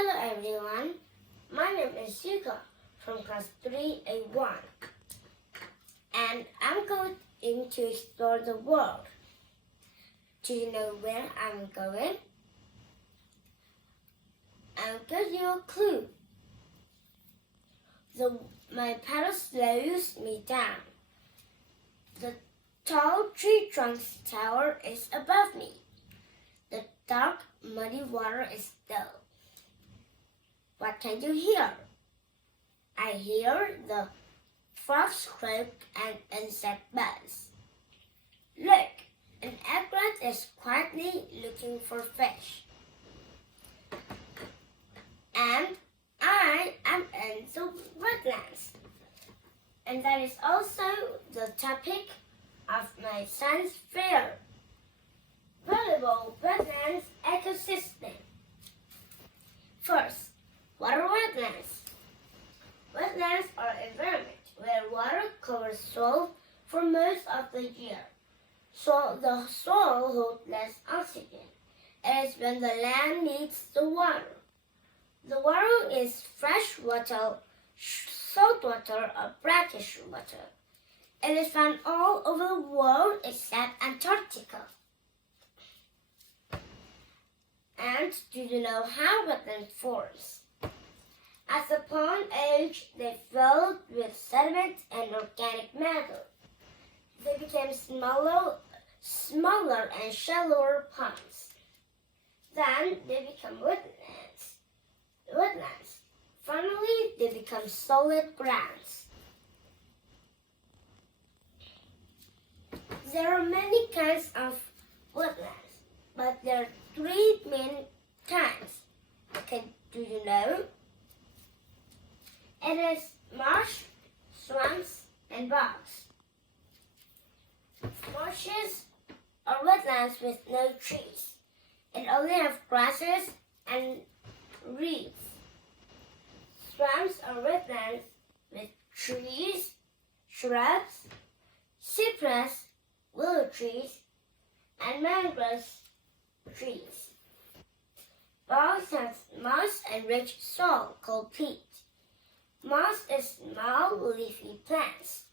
Hello everyone, my name is Yuka from class 3A1 and I'm going to explore the world. Do you know where I'm going? I'll give you a clue. My paddle slows me down. The tall tree trunk's tower is above me. The dark, muddy water is still. What can you hear? I hear the frogs croak and insect buzz. Look, an egret is quietly looking for fish. And I am in the wetlands. And that is also the topic of my science fair. Valuable wetlands ecosystem. First, what are wetlands? Wetlands are environment where water covers soil for most of the year. So the soil holds less oxygen. It is when the land needs the water. The water is fresh water, salt water, or brackish water. It is found all over the world except Antarctica. And do you know how wetlands forms? As the pond age, they filled with sediment and organic matter. They became smaller and shallower ponds. Then they become wetlands. Finally, they become solid grounds. There are many kinds of wetlands, but there are three main kinds. Okay, do you know? It is marsh, swamps, and bogs. Marshes are wetlands with no trees. It only has grasses and reeds. Swamps are wetlands with trees, shrubs, cypress, willow trees, and mangrove trees. Bogs have moss and rich soil called peat. Moss is small leafy plants.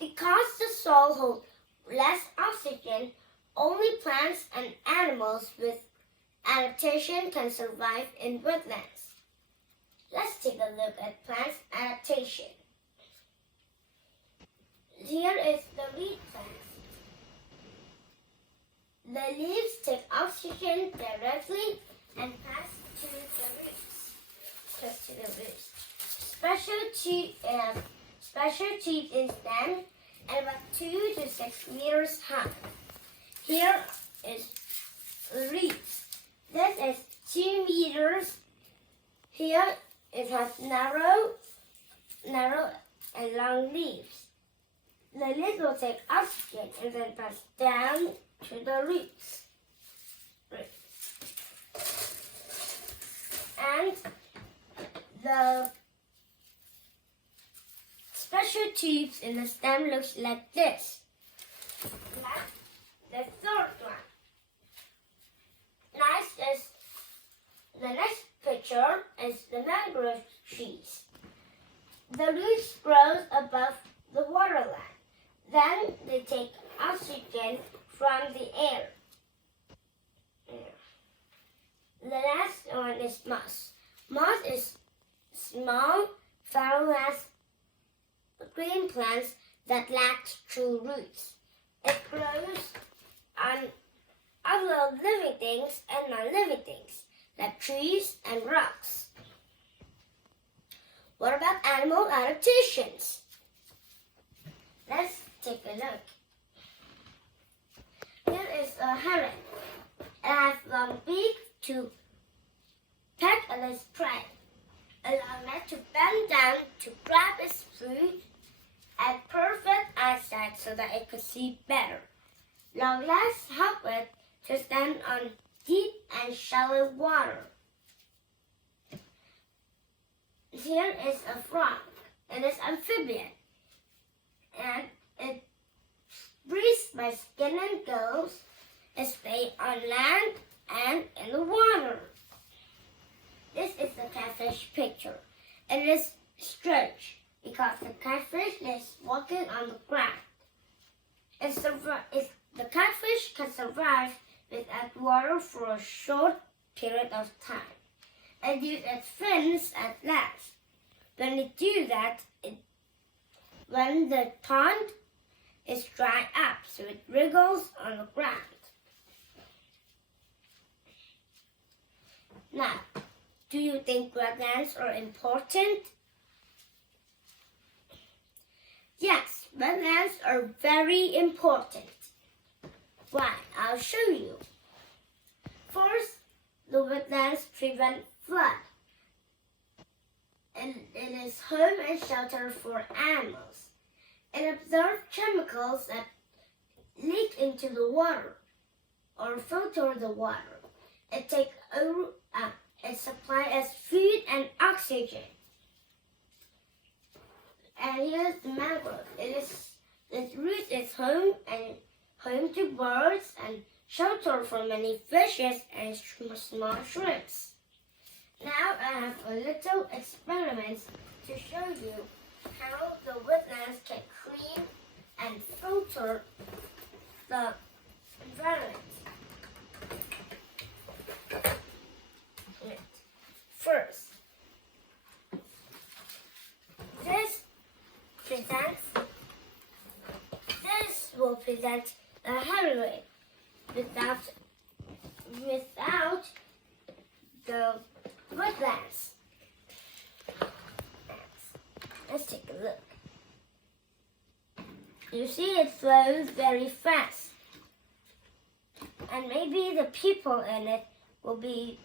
Because the soil holds less oxygen, only plants and animals with adaptation can survive in wetlands. Let's take a look at plants' adaptation. Here is the reed plant. The leaves take oxygen directly and pass to the roots. Special teeth in stem and about 2 to 6 meters high. Here is the reeds. This is 2 meters. Here it has narrow and long leaves. The leaves will take oxygen and then pass down to the roots. And the special tubes in the stem looks like this. The third one. The next picture is the mangrove trees. The roots grow above the waterline. Then they take oxygen from the air. The last one is moss. Moss is small, flowerless green plants that lack true roots. It grows on other living things and non-living things, like trees and rocks. What about animal adaptations? Let's take a look. Here is a heron. It has long beak to peck at its prey, allowing it to bend down to grab its food, and perfect eyesight so that it could see better. Long legs help it to stand on deep and shallow water. Here is a frog. It is amphibian, and by skin and gills, it stays on land and in the water. This is the catfish picture. It is strange because the catfish is walking on the ground. The catfish can survive without water for a short period of time and use its fins at last. When it do that, when the pond is dried up, so it wriggles on the ground. Now, do you think wetlands are important? Yes, wetlands are very important. Why? I'll show you. First, the wetlands prevent flood. And it is home and shelter for animals. It absorbs chemicals that leak into the water or filter the water. It supplies as food and oxygen. And here's the mangrove. Its root is home to birds and shelter for many fishes and small shrimps. Now I have a little experiment to show you how the wetlands can clean and filter the environment. First, this will present the heavy rain without the wetlands. Let's take a look. You see it flows very fast. And maybe the people in it will be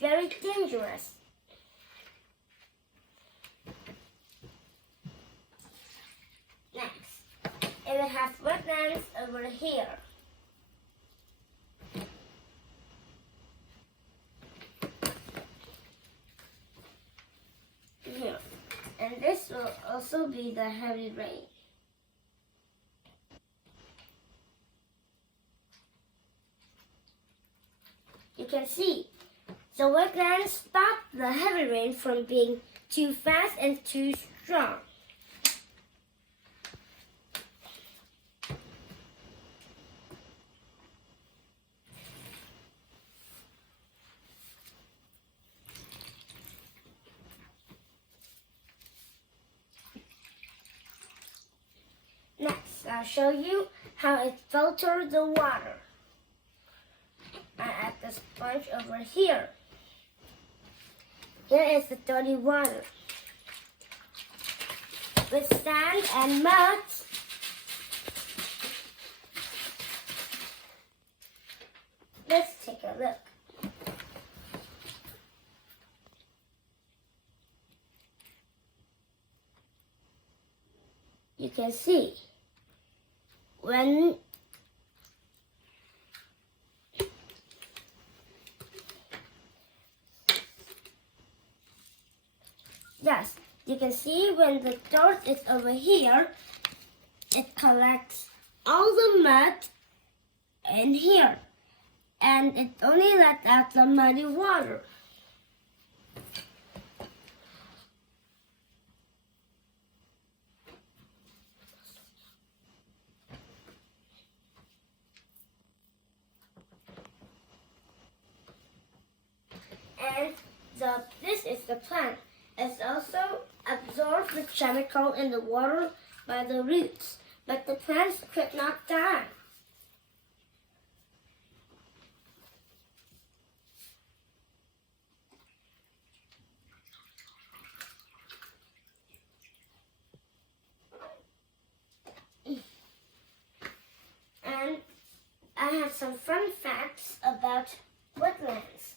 very dangerous. Next, it will have wetlands over here. Here. And this will also be the heavy rain. You can see the wetlands stop the heavy rain from being too fast and too strong. Next, I'll show you how it filters the water. I add the sponge over here. Here is the dirty water. With sand and mud, let's take a look. You can see when yes, you can see when the dirt is over here, it collects all the mud in here, and it only lets out the muddy water. And this is the plant. It also absorbs the chemical in the water by the roots, but the plants could not die. And I have some fun facts about wetlands.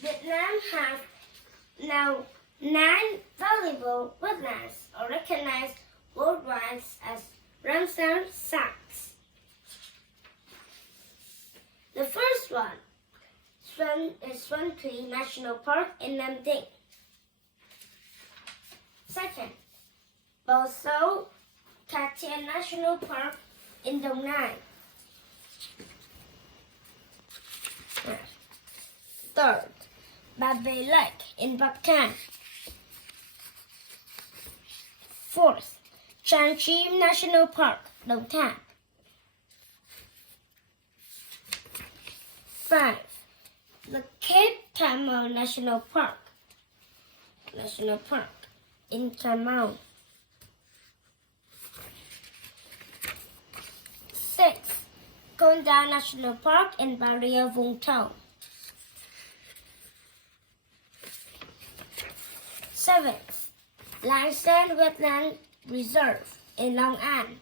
Vietnam has now 9 valuable wetlands are recognized worldwide as Ramsar sites. The first one is Xuân Thủy National Park in Nam Định. Second, also Katia National Park in Đồng Nai. Third, Ba Bê Lake in Bắc Cạn. Fourth, Trang Chim National Park, Đồng Tháp. 5. The Cape Camel National Park in Cà Mau. 6. Con Đao National Park in Bà Rịa Vũng Tàu. 7. Lai Sen Wetland Reserve in Long An.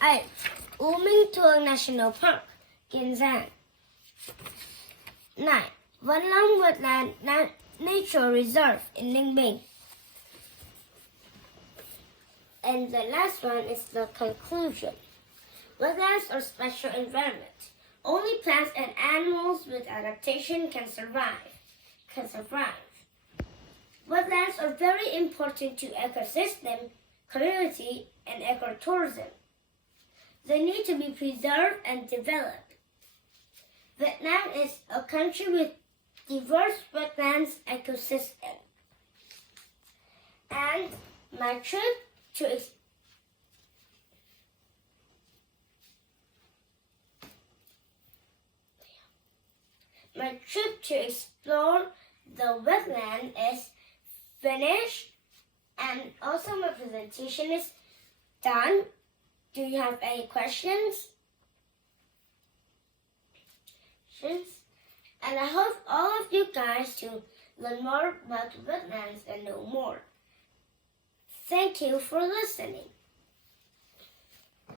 8. U Minh Thuận National Park, Kiên Giang. 9. Vân Long Wetland Nature Reserve in Ninh Bình. And the last one is the conclusion. Wetlands are special environment. Only plants and animals with adaptation can survive. Wetlands are very important to ecosystem, community, and ecotourism. They need to be preserved and developed. Vietnam is a country with diverse wetlands ecosystem. And my trip to explore the wetland is finished, and also my presentation is done. Do you have any questions? And I hope all of you guys to learn more about wetlands and know more. Thank you for listening.